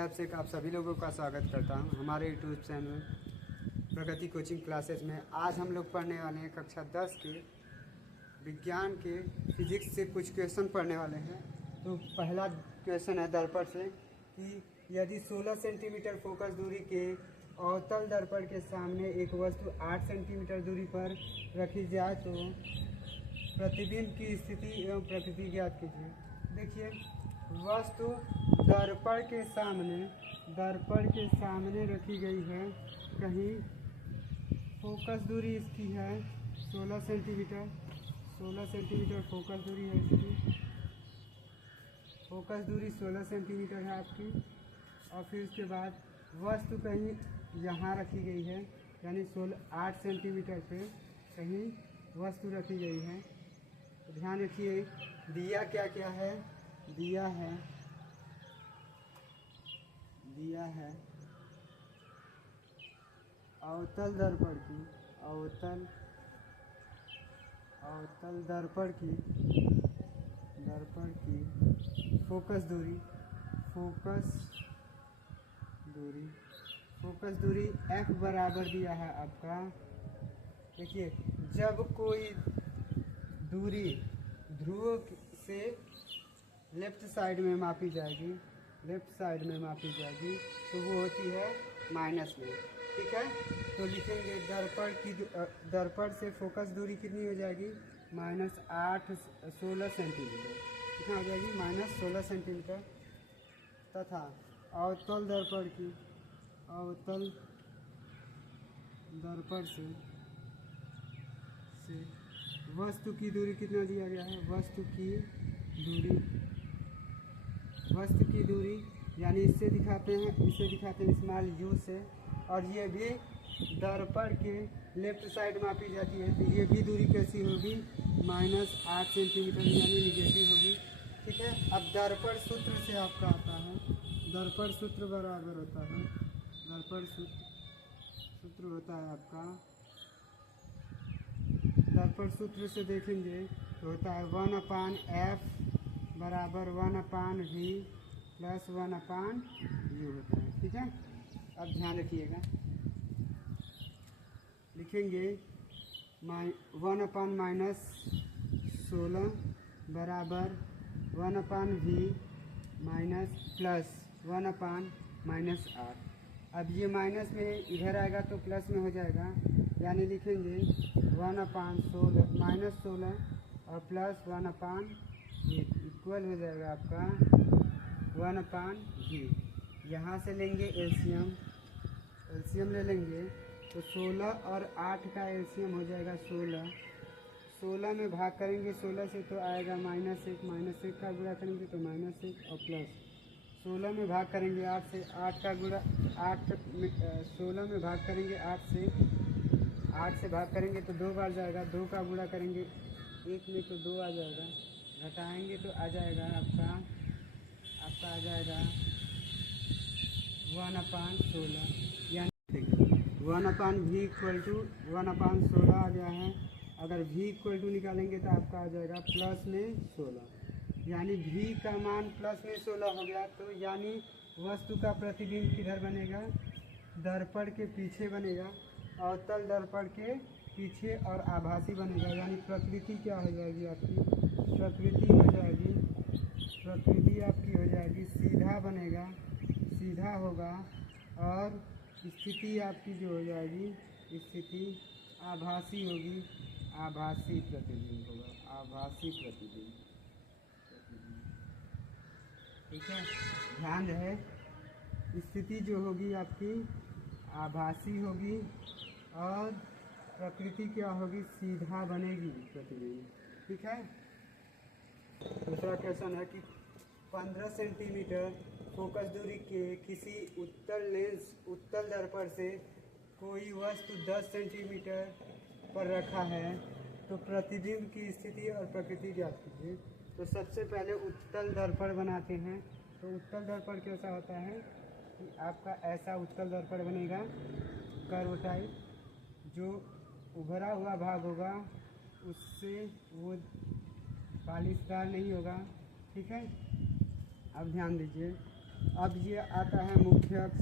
App से आप सभी लोगों का स्वागत करता हूं हमारे यूट्यूब चैनल प्रगति कोचिंग क्लासेस में। आज हम लोग पढ़ने वाले हैं कक्षा 10 के विज्ञान के फिजिक्स से कुछ क्वेश्चन पढ़ने वाले हैं। तो पहला क्वेश्चन है दर्पण से कि यदि 16 सेंटीमीटर फोकस दूरी के अवतल दर्पण के सामने एक वस्तु 8 सेंटीमीटर दूरी पर रखी जाए तो प्रतिबिंब की स्थिति एवं प्रकृति ज्ञात कीजिए। देखिए, वस्तु दर्पण के सामने रखी गई है। कहीं फोकस दूरी इसकी है 16 सेंटीमीटर फोकस दूरी है इसकी। फोकस दूरी 16 सेंटीमीटर है आपकी। और फिर उसके बाद वस्तु कहीं यहाँ रखी गई है, यानी 8 सेंटीमीटर पे कहीं वस्तु रखी गई है। तो ध्यान रखिए, दिया क्या क्या है। दिया है अवतल दर्पण की फोकस दूरी f बराबर दिया है आपका। देखिए, जब कोई दूरी ध्रुव से लेफ्ट साइड में मापी जाएगी तो वो होती है माइनस में। ठीक है, तो लिखेंगे दर्पण से फोकस दूरी कितनी हो जाएगी -16 सेंटीमीटर। कितना हो जाएगी -16 सेंटीमीटर। तथा अवतल दर्पण से वस्तु की दूरी कितना दिया गया है। वस्तु की दूरी यानी इसे दिखाते हैं स्मॉल u से। और ये भी दर्पण के लेफ्ट साइड मापी जाती है, तो ये भी दूरी कैसी होगी -8 सेंटीमीटर यानी निगेटिव होगी। ठीक है, अब दर्पण सूत्र से आपका आता है। दर्पण सूत्र बराबर होता है, दर्पण सूत्र होता है आपका। दर्पण सूत्र से देखेंगे तो होता है 1/f बराबर 1/v प्लस 1/u होता है। ठीक है, अब ध्यान रखिएगा, लिखेंगे 1/-16 बराबर 1/v माइनस प्लस 1/-8। अब ये माइनस में इधर आएगा तो प्लस में हो जाएगा, यानी लिखेंगे 1/16 -16 और प्लस 1/8 इक्वल हो जाएगा आपका 1/v। यहाँ से लेंगे एलसीएम ले लेंगे तो 16 और 8 का एलसीएम हो जाएगा 16। 16 में भाग करेंगे 16 से तो आएगा -1 का गुणा करेंगे तो -1 और प्लस 16 में भाग करेंगे 8 से 8 का गुणा 16 में भाग करेंगे 8 से भाग करेंगे तो 2 बार जाएगा। 2 का गुणा करेंगे 1 में तो 2 आ जाएगा, घटाएंगे तो आ जाएगा आपका आ जाएगा 1/16 यानी 1/v = 1/16 आ गया है। अगर v = निकालेंगे तो आपका आ जाएगा प्लस में 16, यानी v का मान प्लस में 16 हो गया। तो यानी वस्तु का प्रतिबिंब किधर बनेगा, दर्पण के पीछे बनेगा, अवतल दर्पण के पीछे और आभासी बनेगा। यानी प्रकृति क्या हो जाएगी आपकी, प्रकृति आपकी हो जाएगी सीधा बनेगा, सीधा होगा। और स्थिति आपकी जो हो जाएगी, स्थिति आभासी होगी, आभासी प्रतिबिंब होगा, आभासी प्रतिबिंब। ठीक है, ध्यान रहे, स्थिति जो होगी आपकी आभासी होगी और प्रकृति क्या होगी, सीधा बनेगी प्रतिबिंब। ठीक है, दूसरा क्वेश्चन है कि 15 सेंटीमीटर फोकस दूरी के किसी उत्तल दर्पण से कोई वस्तु 10 सेंटीमीटर पर रखा है तो प्रतिबिंब की स्थिति और प्रकृति ज्ञात कीजिए। तो सबसे पहले उत्तल दर्पण बनाते हैं। तो उत्तल दर्पण कैसा होता है कि आपका ऐसा उत्तल दर्पण बनेगा कर्व टाइप, जो उभरा हुआ भाग होगा उससे वो पॉलिशदार नहीं होगा। ठीक है, अब ध्यान दीजिए, अब ये आता है मुख्य अक्ष,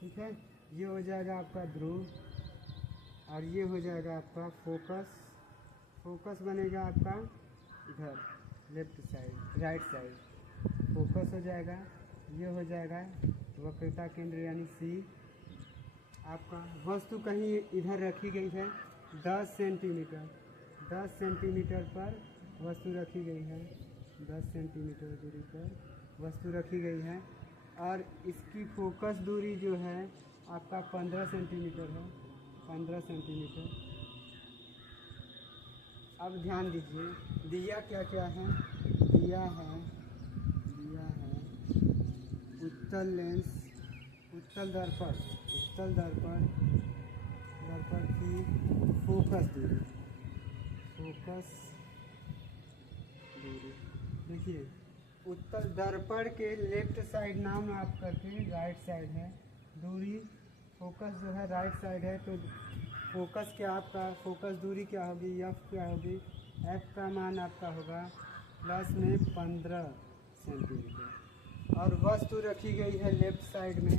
ठीक है। ये हो जाएगा आपका ध्रुव और ये हो जाएगा आपका फोकस बनेगा आपका इधर left side, right side focus हो जाएगा। ये हो जाएगा वक्रता केंद्र यानी सी। आपका वस्तु कहीं इधर रखी गई है 10 सेंटीमीटर पर वस्तु रखी गई है, 10 सेंटीमीटर दूरी पर वस्तु रखी गई है और इसकी फोकस दूरी जो है आपका 15 सेंटीमीटर है, 15 सेंटीमीटर। अब ध्यान दीजिए दिया क्या क्या है, दिया है उत्तल लेंस, उत्तल दर्पण की फोकस दूरी। देखिए उत्तल दर्पण के लेफ्ट साइड नाम आप करके राइट साइड है, दूरी फोकस जो है राइट साइड है, तो फोकस क्या आपका फोकस दूरी क्या होगी, एफ क्या होगी, एफ का मान आपका होगा प्लस में 15 सेंटीमीटर। और वस्तु रखी गई है लेफ्ट साइड में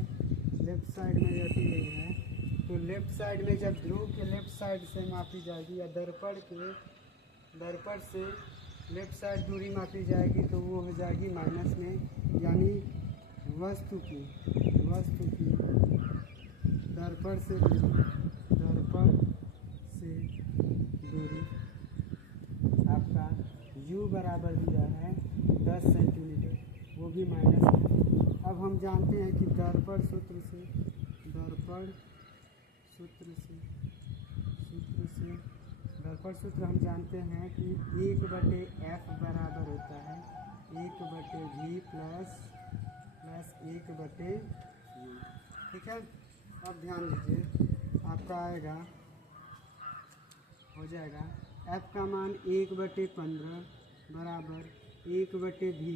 रखी गई है, तो लेफ्ट साइड में जब ध्रुव के लेफ्ट साइड से मापी जाएगी या दर्पण से लेफ्ट साइड दूरी मापी जाएगी तो वो हो जाएगी माइनस में, यानी वस्तु की दर्पण से दूरी आपका u बराबर दिया है 10 सेंटीमीटर, वो भी माइनस है। अब हम जानते हैं कि दर्पण सूत्र से दर्पण सूत्र हम जानते हैं कि 1/f बराबर होता है 1/v प्लस 1/u, ठीक है। अब ध्यान दीजिए आपका आएगा हो जाएगा f का मान 1/15 बराबर 1/v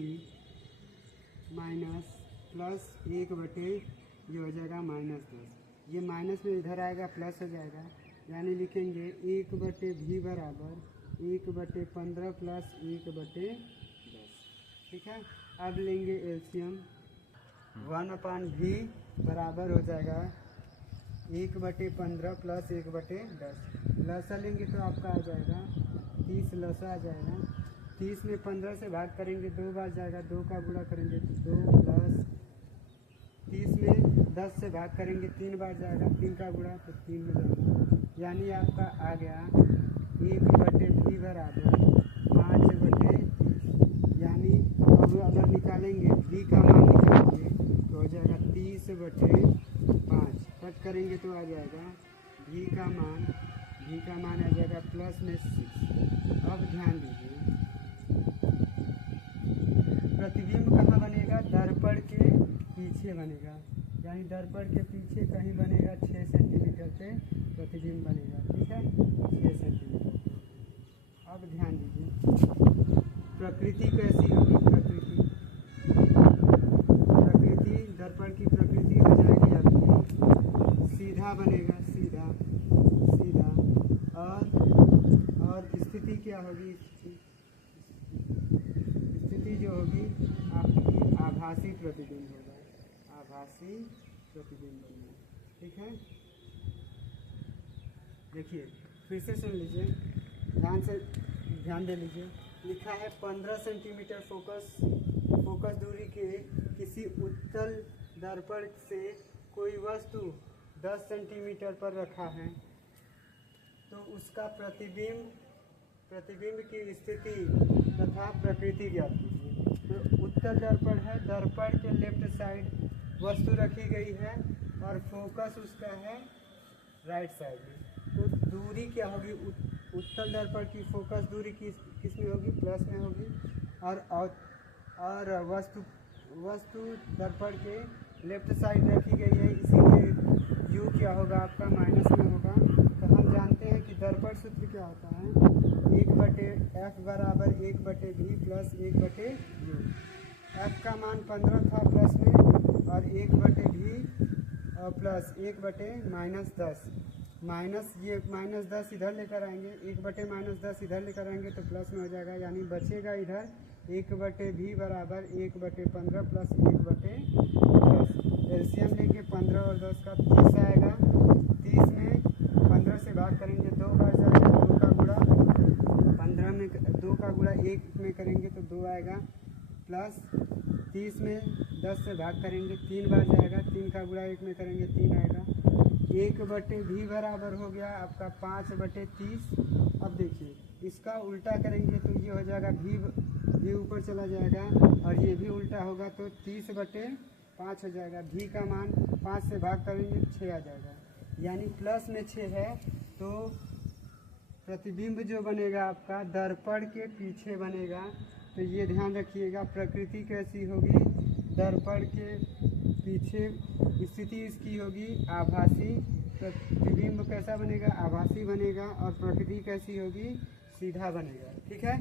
माइनस प्लस 1/, ये हो जाएगा -10। ये माइनस में इधर आएगा प्लस हो जाएगा, यानी लिखेंगे 1/v बराबर 1/15 प्लस 1/10, ठीक है। अब लेंगे एलसीएम, 1/v बराबर हो जाएगा 1/15 प्लस 1/10। लसा लेंगे तो आपका आ जाएगा 30 लसा आ जाएगा। 30 में 15 से भाग करेंगे 2 बार जाएगा, 2 का गुणा करेंगे तो 2 प्लस 30 में 10 से भाग करेंगे 3 बार जाएगा, 3 का गुणा तो 3 हो जाएगा, यानी आपका आ गया 1/v बराबर 5/30, यानी अब अगर निकालेंगे v का मान निकालेंगे तो हो जाएगा 30/5, कट करेंगे तो आ जाएगा v का मान आ जाएगा प्लस में 6। अब ध्यान दीजिए प्रतिबिंब कहाँ बनेगा, दर्पण के पीछे बनेगा, यानी दर्पण के पीछे कहीं बनेगा 6 सेंटीमीटर पे प्रतिबिंब बनेगा, ठीक है 6 सेंटीमीटर। अब ध्यान दीजिए प्रकृति कैसी होगी, प्रकृति दर्पण की प्रकृति हो जाएगी आपकी सीधा बनेगा, सीधा और स्थिति क्या होगी, स्थिति जो होगी आपकी आभासी प्रतिबिंब होगा, आभासी प्रतिबिंब होगा, ठीक है। देखिए फिर से सुन लीजिए, ध्यान दे लीजिए, लिखा है 15 सेंटीमीटर फोकस दूरी के किसी उत्तल दर्पण से कोई वस्तु 10 सेंटीमीटर पर रखा है, तो उसका प्रतिबिंब की स्थिति तथा प्रकृति ज्ञात कीजिए। तो उत्तल दर्पण है, दर्पण के लेफ्ट साइड वस्तु रखी गई है और फोकस उसका है राइट साइड में, तो दूरी क्या होगी, उत्तल दर्पण की फोकस दूरी किस में होगी, प्लस में होगी, और वस्तु दर्पण के लेफ्ट साइड रखी गई है, इसीलिए u क्या होगा आपका माइनस में होगा। तो हम जानते हैं कि दर्पण सूत्र क्या होता है, 1/f बराबर 1/v प्लस 1/u। f का मान 15 था प्लस में और 1/v प्लस 1/-10, माइनस ये -10 इधर लेकर आएंगे, 1/-10 इधर लेकर आएंगे तो प्लस में हो जाएगा, यानी बचेगा इधर 1/v बराबर 1/15 प्लस 1/10। एलसीएम लेंगे 15 और 10 का 30 आएगा। 30 में 15 से भाग करेंगे 2 बार जाएगा, 2 का गुणा 15 में 2 का गुणा 1 में करेंगे तो 2 आएगा, प्लस 30 में 10 से भाग करेंगे 3 बार जाएगा, 3 का गुणा 1 में करेंगे 3 आएगा। 1/v बराबर हो गया आपका 5/30। अब देखिए इसका उल्टा करेंगे तो ये हो जाएगा v ऊपर चला जाएगा और ये भी उल्टा होगा तो 30/5 हो जाएगा। v का मान 5 से भाग करेंगे 6 आ जाएगा, यानी प्लस में 6 है। तो प्रतिबिंब जो बनेगा आपका दर्पण के पीछे बनेगा। तो ये ध्यान रखिएगा, प्रकृति कैसी होगी, दर्पण के पीछे स्थिति इसकी होगी आभासी। प्रतिबिंब कैसा बनेगा, आभासी बनेगा, और प्रकृति कैसी होगी, सीधा बनेगा। ठीक है।